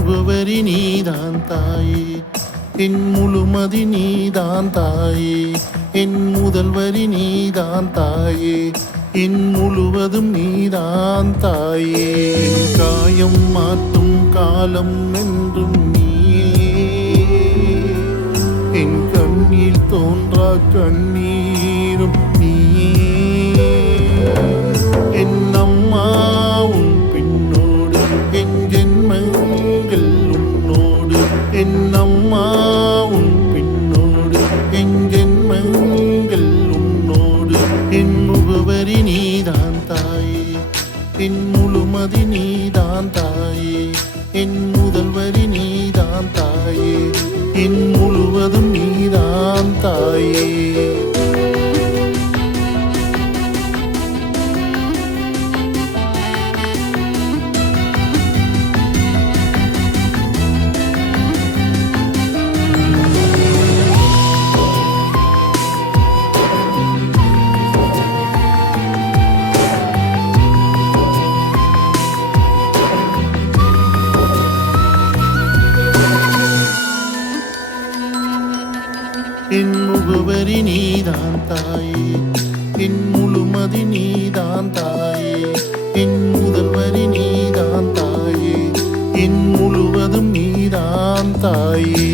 முகவரி நீதான் தாயே, என் முழுமதி நீதான் தாயே, என் முதல் வரி நீதான் தாயே, என் முழுவதும் நீதான் தாயே. என் காயம் மாற்றும் காலம் என்றும் நீயே, என் கண்ணில் தோன்றா கண்ணீரும் நீயே. என் அம்மா உன் பின்னோடு, என் ஜென்மங்கள் உன்னோடு. என் அம்மா உன் பின்னோடு, என் ஜென்மங்கள் உன்னோடு. என் முகவரி நீதான் தாயே, என் முழுமதி நீதான் தாயே, என் முதல் வரி நீதான் தாயே, என் முழுவதும் நீதான் தாயே. என் முகவரி நீதான் தாயே, என் முழுமதி நீதான் தாயே, என் முதல் வரி நீதான் தாயே, என் முழுவதும் நீதான் தாயே.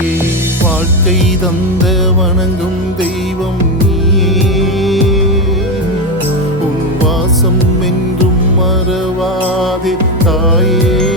வாழ்க்கை தந்த வணங்கும் தெய்வம் நீயே, உன் வாசம் என்றும் மறவாதே தாயே.